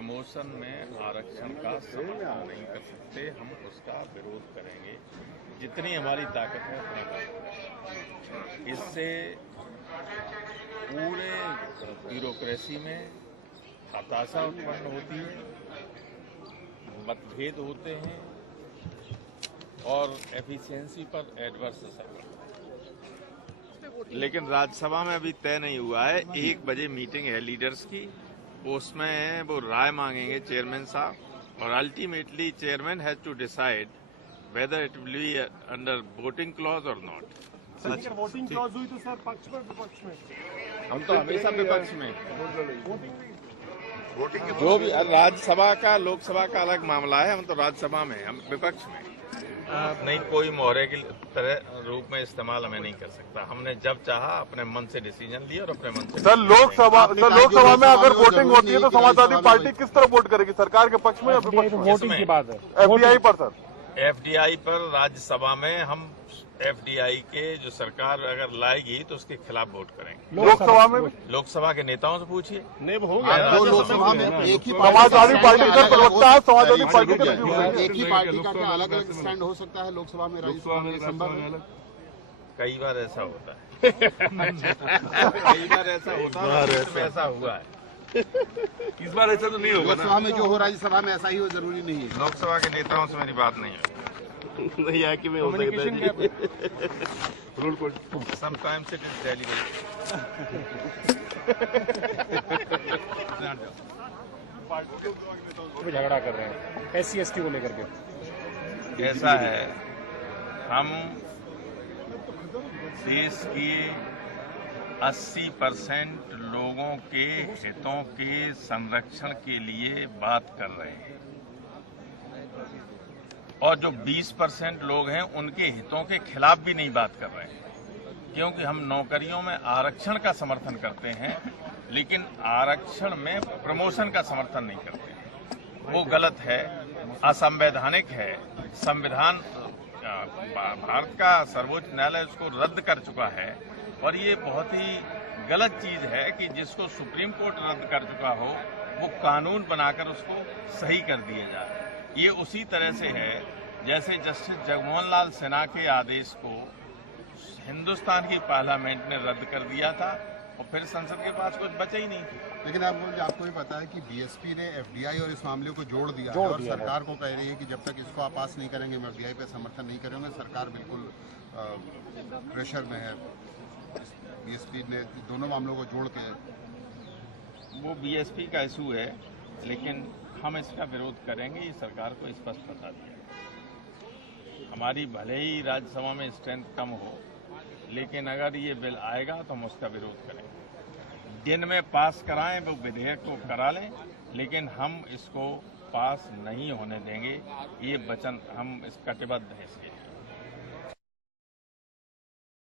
Promotion में आरक्षण का समर्थन नहीं कर सकते। हम उसका विरोध करेंगे, जितनी हमारी ताकत है उतना करेंगे। इससे पूरे ब्यूरोक्रेसी में हताशा उत्पन्न होती है, मतभेद होते हैं और एफिशिएंसी पर एडवर्स असर पड़ता है। लेकिन राज्यसभा में अभी तय नहीं हुआ है। 1 बजे मीटिंग है लीडर्स की, उसमें वो राय मांगेंगे चेयरमैन साहब, और ultimately chairman has to decide whether it will be under voting clause or not. Sir voting clause हुई तो सर पक्ष में विपक्ष में? हम तो हमेशा विपक्ष में। जो भी राज्यसभा का लोकसभा का अलग मामला है, हम तो राज्यसभा में, हम विपक्ष में नहीं। कोई मोहरे की तरह रूप में इस्तेमाल हमें नहीं कर सकता। हमने जब चाहा अपने मन से डिसीजन लिया और अपने मन से। सर लोकसभा में अगर वोटिंग होती है तो समाजवादी पार्टी किस तरह वोट करेगी, सरकार के पक्ष में या विपक्ष में? वोटिंग की बात है एफडीआई पर सर। एफडीआई पर राज्यसभा में हम एफडीआई के जो सरकार अगर लाएगी तो उसके खिलाफ वोट करेंगे। लोकसभा में लोकसभा के नेताओं से पूछिए। नहीं हो गया लोकसभा में एक ही समाजवादी पार्टी का प्रवक्ता है, समाजवादी पार्टी का एक ही पार्टी का क्या अलग अलग स्टैंड हो सकता है लोकसभा में, राज्यसभा में संभव है? कई बार ऐसा होता है कई बार ऐसा होता है, ऐसा हुआ है। इस बार ऐसा तो नहीं होगा। लोकसभा में जो हो राज्यसभा में ऐसा ही हो जरूरी नहीं है। लोकसभा के नेताओं से मेरी बात नहीं है। नहीं आके में हो सकता है rule code sometimes it is डेलीवेटेड। झगड़ा कर रहे हैं SC/ST को लेकर के। ऐसा है, हम देश की 80% लोगों के हितों के संरक्षण के लिए बात कर रहे हैं, और जो 20% लोग हैं उनके हितों के खिलाफ भी नहीं बात कर रहे हैं। क्योंकि हम नौकरियों में आरक्षण का समर्थन करते हैं, लेकिन आरक्षण में प्रमोशन का समर्थन नहीं करते। वो गलत है, असंवैधानिक है। संविधान भारत का सर्वोच्च न्यायालय उसको रद्द कर चुका है, और ये बहुत ही गलत चीज है कि जिसको सुप्रीम कोर्ट रद्द कर चुका हो वो कानून बनाकर उसको सही कर दिया जाए। ये उसी तरह से है जैसे जस्टिस जगमोहन लाल सिन्हा के आदेश को हिंदुस्तान की पार्लियामेंट ने रद्द कर दिया था और फिर संसद के पास कुछ बचा ही नहीं। लेकिन आपको भी पता है कि बीएसपी ने एफडीआई और इस मामले को जोड़ दिया है और सरकार को कह रही है कि जब तक इसको आप पास नहीं करेंगे, हम एफडीआई पे समर्थन नहीं करेंगे। सरकार बिल्कुल प्रेशर में है। बीएसपी ने दोनों मामलों को जोड़ के, वो बीएसपी का इशू है, लेकिन हम इसका विरोध करेंगे, ये सरकार को स्पष्ट बता दिया। हमारी भले ही राज्यसभा में स्ट्रेंथ कम हो, लेकिन अगर ये बिल आएगा तो हम उसका विरोध करेंगे। दिन में पास कराएं, वो विधेयक को करा लें, लेकिन हम इसको पास नहीं होने देंगे। ये वचन हम इस कटिबद्ध हैं इसके।